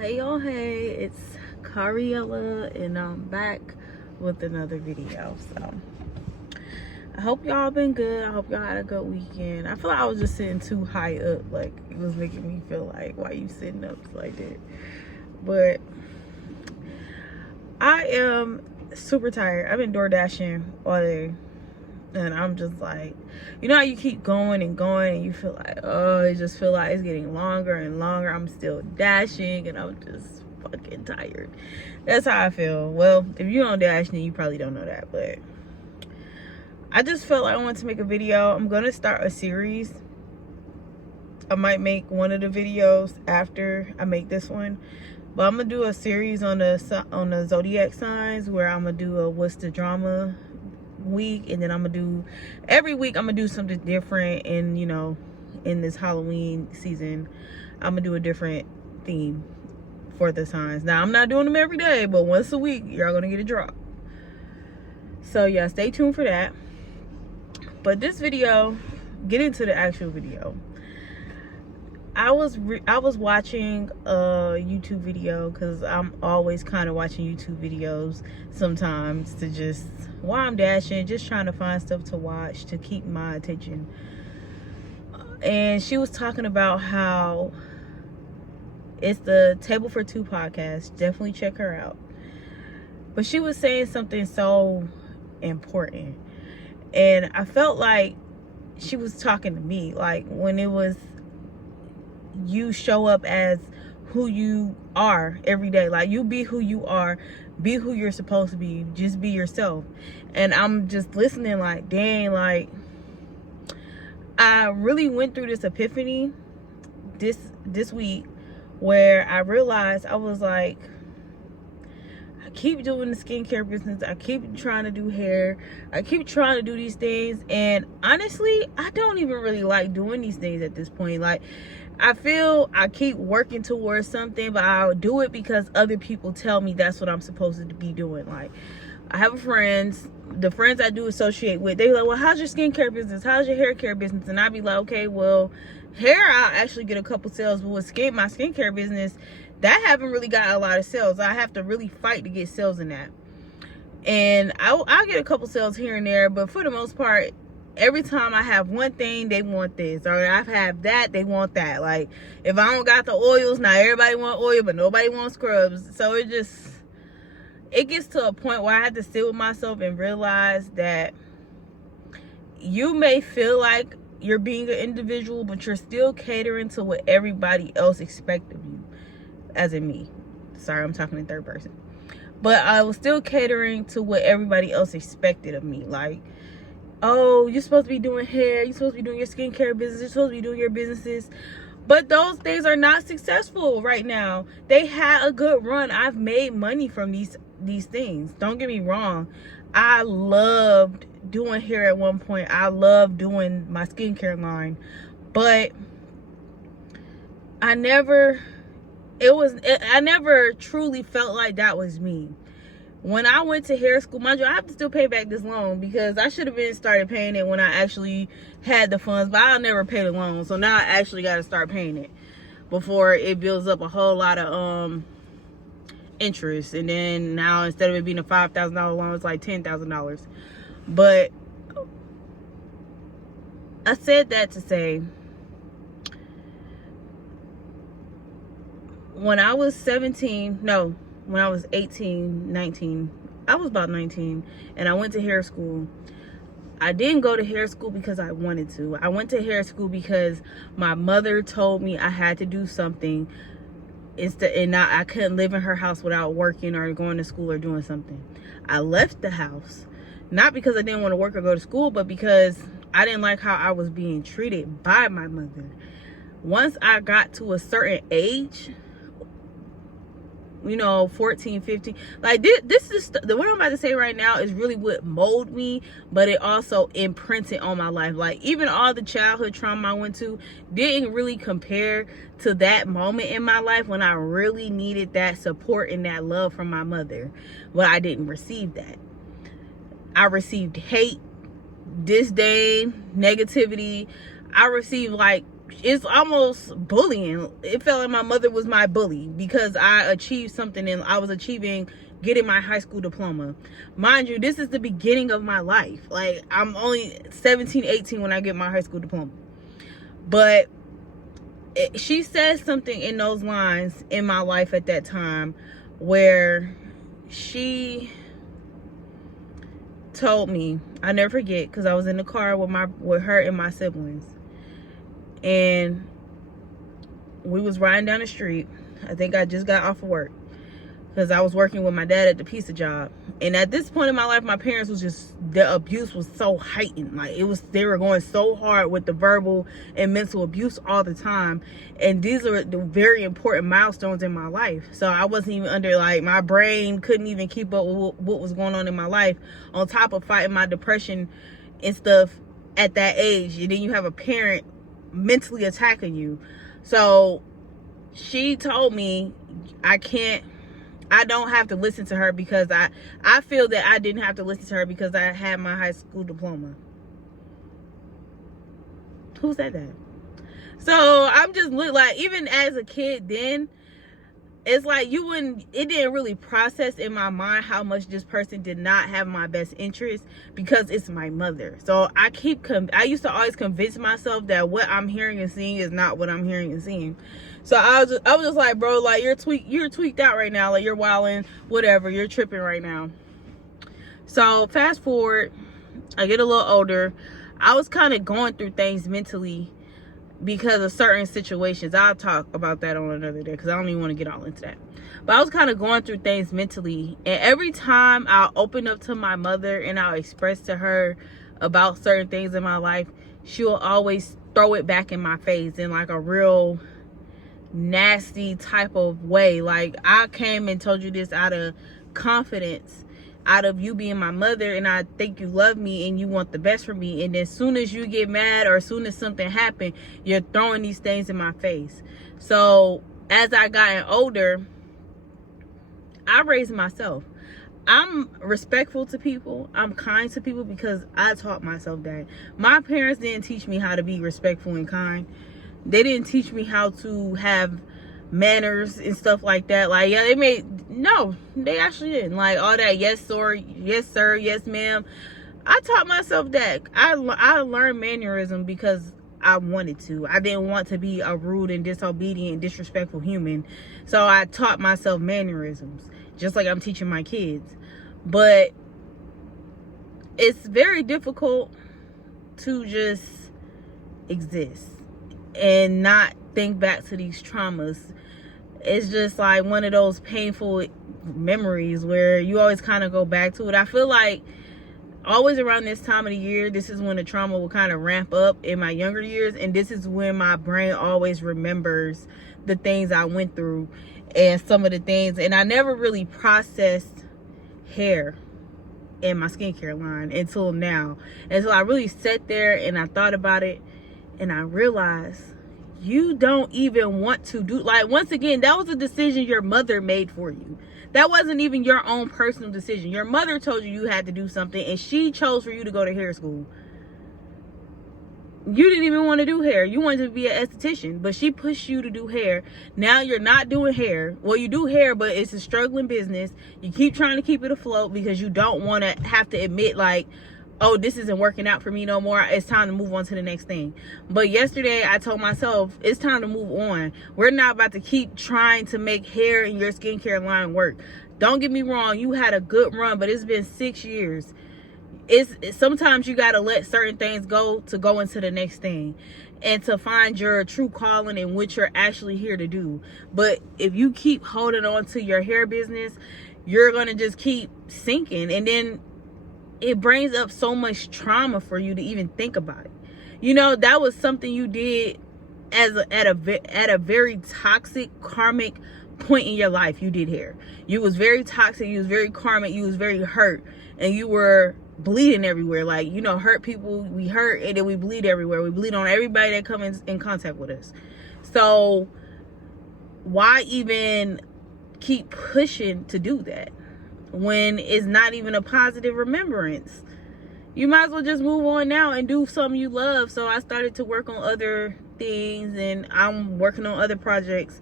Hey y'all, hey, it's Cariella and I'm back with another video. So I hope y'all been good. I hope y'all had a good weekend. I feel like I was just sitting too high up, like it was making me feel like, why you sitting up like that? But I am super tired. I've been door dashing all day and I'm just like, you know how you keep going and going and you feel like, oh, it just feel like it's getting longer and longer. I'm still dashing and I'm just fucking tired. That's how I feel. Well, if you don't dash, then you probably don't know that, but I just felt like I wanted to make a video. I'm gonna start a series. I might make one of the videos after I make this one, but I'm gonna do a series on the zodiac signs, where I'm gonna do a what's the drama week, and then I'm gonna do every week I'm gonna do something different. And you know, in this Halloween season, I'm gonna do a different theme for the signs. Now I'm not doing them every day, but once a week you're gonna get a drop. So yeah, stay tuned for that. But this video, get into the actual video. I was watching a YouTube video, because I'm always kind of watching YouTube videos sometimes, to just while I'm dashing, just trying to find stuff to watch to keep my attention. And she was talking about how it's the Table for Two podcast. Definitely check her out. But she was saying something so important, and I felt like she was talking to me, like when it was, you show up as who you are every day. Like, you be who you are, be who you're supposed to be, just be yourself. And I'm just listening like, dang, like I really went through this epiphany this week, where I realized, I was like, I keep doing the skincare business, I keep trying to do hair, I keep trying to do these things, and honestly I don't even really like doing these things at this point. Like, I feel I keep working towards something, but I'll do it because other people tell me that's what I'm supposed to be doing. Like, I have friends, the friends I do associate with, they like, well, how's your skincare business? How's your hair care business? And I'll be like, okay, well, hair, I'll actually get a couple sales, but with my skincare business, that haven't really got a lot of sales. I have to really fight to get sales in that. And I'll get a couple sales here and there, but for the most part, every time I have one thing, they want this, or I have that, they want that. Like, if I don't got the oils, now everybody want oil, but nobody wants scrubs. So it gets to a point where I have to sit with myself and realize that you may feel like you're being an individual, but you're still catering to what everybody else expects of you. As in me. Sorry, I'm talking in third person. But I was still catering to what everybody else expected of me. Like, oh, you're supposed to be doing hair, you're supposed to be doing your skincare business, you're supposed to be doing your businesses. But those things are not successful right now. They had a good run. I've made money from these things. Don't get me wrong. I loved doing hair at one point. I loved doing my skincare line. But I never truly felt like that was me. When I went to hair school, mind you, I have to still pay back this loan, because I should have been started paying it when I actually had the funds, but I'll never pay the loan. So now I actually got to start paying it before it builds up a whole lot of interest. And then now, instead of it being a $5,000 loan, it's like $10,000. But I said that to say, when I was 18, 19, I was about 19, and I went to hair school. I didn't go to hair school because I wanted to. I went to hair school because my mother told me I had to do something, and I couldn't live in her house without working or going to school or doing something. I left the house, not because I didn't want to work or go to school, but because I didn't like how I was being treated by my mother. Once I got to a certain age, you know, 14, 15, like this is what I'm about to say right now is really what molded me, but it also imprinted on my life. Like, even all the childhood trauma I went to didn't really compare to that moment in my life when I really needed that support and that love from my mother. But I didn't receive that. I received hate, disdain, negativity. I received like it's almost bullying. It felt like my mother was my bully because I achieved something, and I was achieving getting my high school diploma. Mind you, this is the beginning of my life. Like, I'm only 17, 18 when I get my high school diploma. But she said something in those lines in my life at that time where she told me, I never forget, because I was in the car with her and my siblings, and we was riding down the street. I think I just got off of work because I was working with my dad at the pizza job. And at this point in my life, my parents was just, the abuse was so heightened. Like, they were going so hard with the verbal and mental abuse all the time. And these are the very important milestones in my life. So I wasn't even under, like, my brain couldn't even keep up with what was going on in my life, on top of fighting my depression and stuff at that age. And then you have a parent mentally attacking you. So she told me I don't have to listen to her, because I feel that I didn't have to listen to her because I had my high school diploma. Who said that? So I'm just like, even as a kid then, it's like it didn't really process in my mind how much this person did not have my best interest, because it's my mother. So I used to always convince myself that what I'm hearing and seeing is not what I'm hearing and seeing. So I was just like, bro, like, you're tweaked out right now. Like, you're wilding, whatever, you're tripping right now. So fast forward, I get a little older. I was kind of going through things mentally because of certain situations. I'll talk about that on another day because I don't even want to get all into that. But I was kind of going through things mentally, and every time I'll open up to my mother and I'll express to her about certain things in my life, she'll always throw it back in my face in like a real nasty type of way. Like, I came and told you this out of confidence, out of you being my mother, and I think you love me and you want the best for me, and as soon as you get mad or as soon as something happened, you're throwing these things in my face. So as I gotten older, I raised myself. I'm respectful to people, I'm kind to people, because I taught myself that. My parents didn't teach me how to be respectful and kind. They didn't teach me how to have manners and stuff like that. Like, yeah, they actually didn't. Like, all that yes sir, yes ma'am, I taught myself that. I learned mannerism because I wanted to. I didn't want to be a rude and disobedient, disrespectful human. So I taught myself mannerisms, just like I'm teaching my kids. But it's very difficult to just exist and not think back to these traumas. It's just like one of those painful memories where you always kind of go back to it. I feel like always around this time of the year, this is when the trauma will kind of ramp up in my younger years, and this is when my brain always remembers the things I went through and some of the things. And I never really processed hair in my skincare line until now. And so I really sat there and I thought about it, and I realized you don't even want to do, like, once again, that was a decision your mother made for you. That wasn't even your own personal decision. Your mother told you had to do something, and she chose for you to go to hair school. You didn't even want to do hair. You wanted to be an esthetician, but she pushed you to do hair. Now you're not doing hair. Well, you do hair, but it's a struggling business. You keep trying to keep it afloat because you don't want to have to admit, like, oh, this isn't working out for me no more. It's time to move on to the next thing. But yesterday I told myself, it's time to move on. We're not about to keep trying to make hair in your skincare line work. Don't get me wrong, you had a good run, but it's been 6 years. It's sometimes you got to let certain things go to go into the next thing and to find your true calling and what you're actually here to do. But if you keep holding on to your hair business, you're going to just keep sinking, and then it brings up so much trauma for you to even think about it. You know, that was something you did at a very toxic, karmic point in your life. You did hair. You was very toxic, you was very karmic, you was very hurt, and you were bleeding everywhere. Like, you know, hurt people, we hurt, and then we bleed everywhere. We bleed on everybody that comes in contact with us. So why even keep pushing to do that when it's not even a positive remembrance? You might as well just move on now and do something you love. So I started to work on other things, and I'm working on other projects.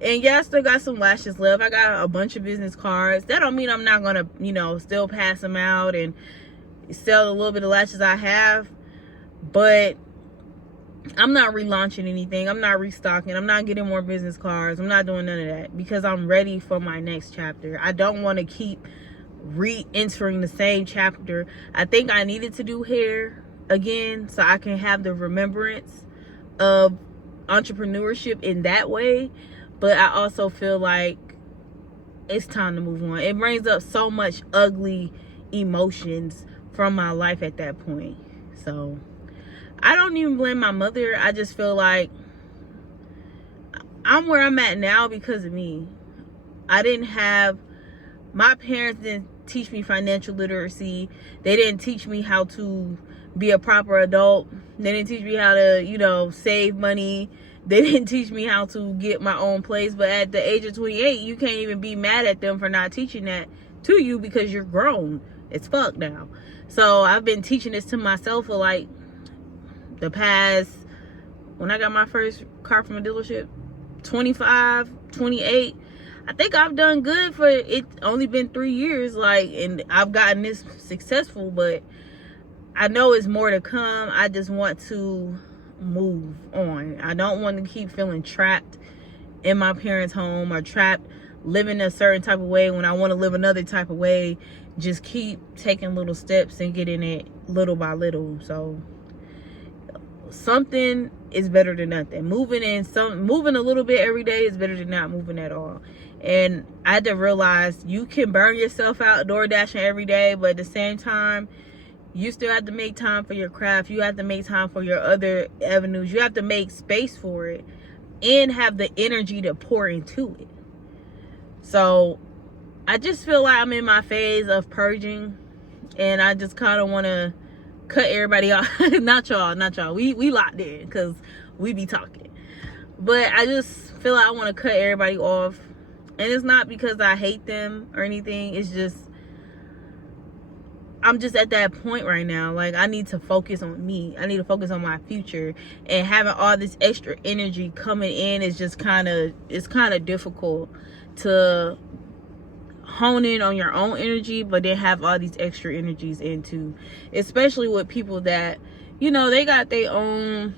And yeah, I still got some lashes left. I got a bunch of business cards. That don't mean I'm not gonna, you know, still pass them out and sell a little bit of lashes I have. But I'm not relaunching anything. I'm not restocking. I'm not getting more business cards. I'm not doing none of that because I'm ready for my next chapter. I don't want to keep re-entering the same chapter. I think I needed to do hair again so I can have the remembrance of entrepreneurship in that way. But I also feel like it's time to move on. It brings up so much ugly emotions from my life at that point. So I don't even blame my mother. I just feel like I'm where I'm at now because of me. My parents didn't teach me financial literacy. They didn't teach me how to be a proper adult. They didn't teach me how to, you know, save money. They didn't teach me how to get my own place. But at the age of 28, you can't even be mad at them for not teaching that to you because you're grown as fuck now. So I've been teaching this to myself for like the past, when I got my first car from a dealership, 25, 28. I think I've done good for it. Only been 3 years, like, and I've gotten this successful, but I know it's more to come. I just want to move on. I don't want to keep feeling trapped in my parents' home or trapped living a certain type of way when I want to live another type of way. Just keep taking little steps and getting it little by little. So something is better than nothing. Moving a little bit every day is better than not moving at all. And I had to realize you can burn yourself out door dashing every day, but at the same time, you still have to make time for your craft. You have to make time for your other avenues. You have to make space for it and have the energy to pour into it. So I just feel like I'm in my phase of purging, and I just kind of want to cut everybody off. not y'all. We locked in because we be talking. But I just feel like I want to cut everybody off. And it's not because I hate them or anything. It's just, I'm just at that point right now. Like, I need to focus on me. I need to focus on my future. And having all this extra energy coming in is just it's kind of difficult to hone in on your own energy, but then have all these extra energies into, especially with people that, you know, they got their own,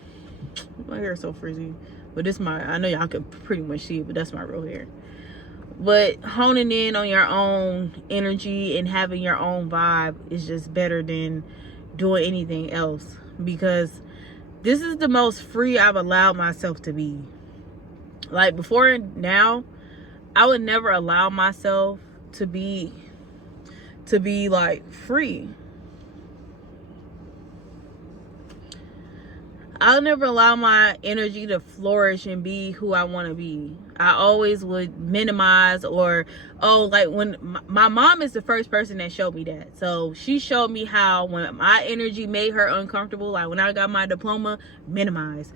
my hair is so frizzy, but I know y'all can pretty much see it, but that's my real hair. But honing in on your own energy and having your own vibe is just better than doing anything else, because this is the most free I've allowed myself to be. Like, before now, I would never allow myself to be like free. I'll never allow my energy to flourish and be who I want to be. I always would minimize, or, like when my mom is the first person that showed me that. So she showed me how when my energy made her uncomfortable, like when I got my diploma, minimize.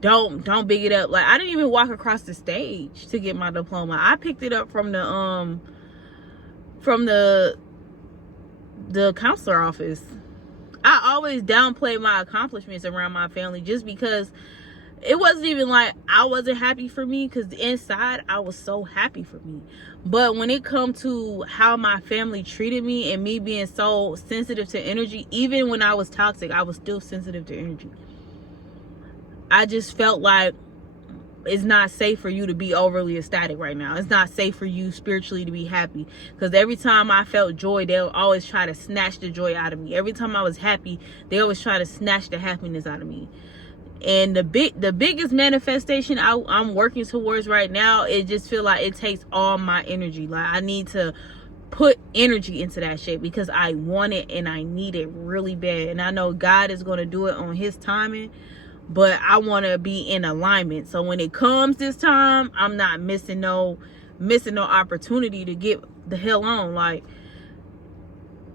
Don't big it up. Like, I didn't even walk across the stage to get my diploma. I picked it up from the counselor office. I always downplay my accomplishments around my family just because it wasn't even like I wasn't happy for me, because inside I was so happy for me. But when it come to how my family treated me and me being so sensitive to energy, even when I was toxic, I was still sensitive to energy. I just felt like it's not safe for you to be overly ecstatic right now. It's not safe for you spiritually to be happy, because every time I felt joy, they'll always try to snatch the joy out of me. Every time I was happy, they always try to snatch the happiness out of me. And the biggest manifestation I'm working towards right now, it just feel like it takes all my energy. Like, I need to put energy into that shit because I want it and I need it really bad. And I know God is going to do it on his timing, but I want to be in alignment. So when it comes this time, I'm not missing no opportunity to get the hell on. Like,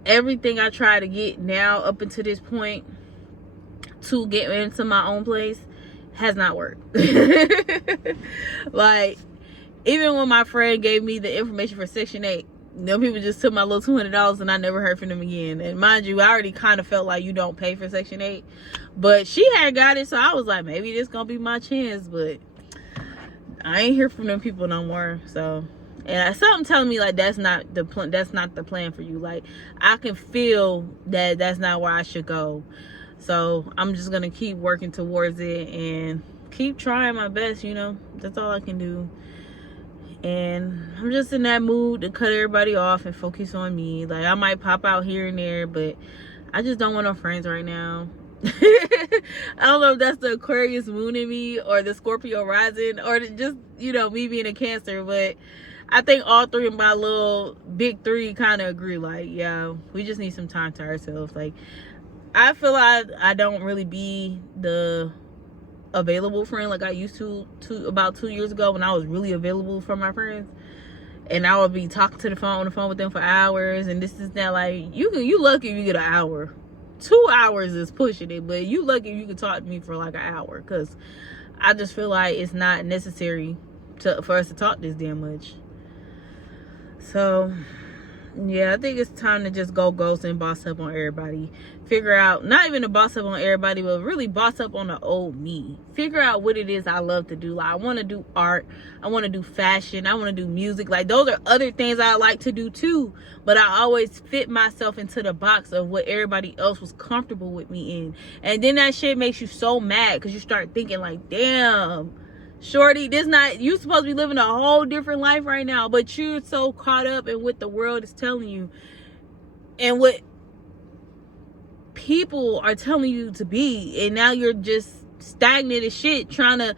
everything I try to get now up until this point to get into my own place has not worked. Like, even when my friend gave me the information for Section 8, Them people just took my little $200 and I never heard from them again. And mind you, I already kind of felt like you don't pay for Section 8. But she had got it, so I was like, maybe this gonna be my chance. But I ain't hear from them people no more. So, and something telling me like that's not the plan for you. Like, I can feel that that's not where I should go. So I'm just gonna keep working towards it and keep trying my best. You know, that's all I can do. And I'm just in that mood to cut everybody off and focus on me. Like, I might pop out here and there, but I just don't want no friends right now. I don't know if that's the Aquarius moon in me or the Scorpio rising or just, you know, me being a Cancer, but I think all three of my little big three kind of agree. Like, yeah, we just need some time to ourselves. Like, I feel like I don't really be the available friend like I used to about 2 years ago, when I was really available for my friends, and I would be talking on the phone with them for hours, and this is that. Like, you lucky if you get an hour. 2 hours is pushing it, but you lucky if you can talk to me for like an hour, because I just feel like it's not necessary for us to talk this damn much. So yeah, I think it's time to just go ghost and boss up on everybody. Figure out, not even to boss up on everybody, but really boss up on the old me. Figure out what it is I love to do. Like, I want to do art. I want to do fashion. I want to do music. Like, those are other things I like to do too. But I always fit myself into the box of what everybody else was comfortable with me in. And then that shit makes you so mad, because you start thinking like, damn, shorty, you supposed to be living a whole different life right now, but you're so caught up in what the world is telling you and what people are telling you to be, and now you're just stagnant as shit, trying to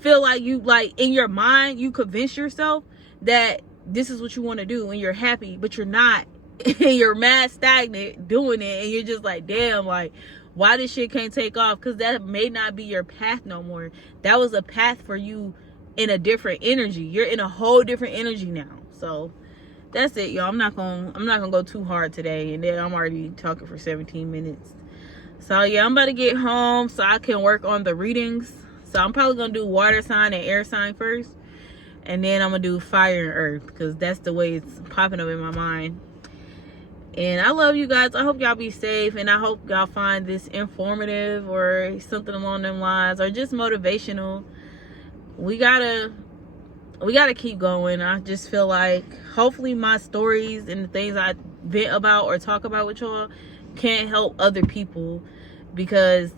feel like you, like, in your mind you convince yourself that this is what you want to do and you're happy, but you're not. And you're mad stagnant doing it, and you're just like, damn, like, why this shit can't take off? Because that may not be your path no more. That was a path for you in a different energy. You're in a whole different energy now. So that's it, y'all. I'm not gonna go too hard today, and then I'm already talking for 17 minutes. So yeah, I'm about to get home so I can work on the readings. So I'm probably gonna do water sign and air sign first, and then I'm gonna do fire and earth, because that's the way it's popping up in my mind. And I love you guys. I hope y'all be safe, and I hope y'all find this informative or something along them lines, or just motivational. We gotta keep going. I just feel like hopefully my stories and the things I vent about or talk about with y'all can help other people, because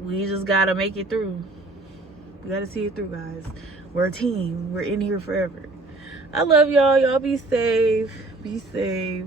we just gotta make it through. We gotta see it through, guys. We're a team. We're in here forever. I love y'all. Y'all be safe. Be safe.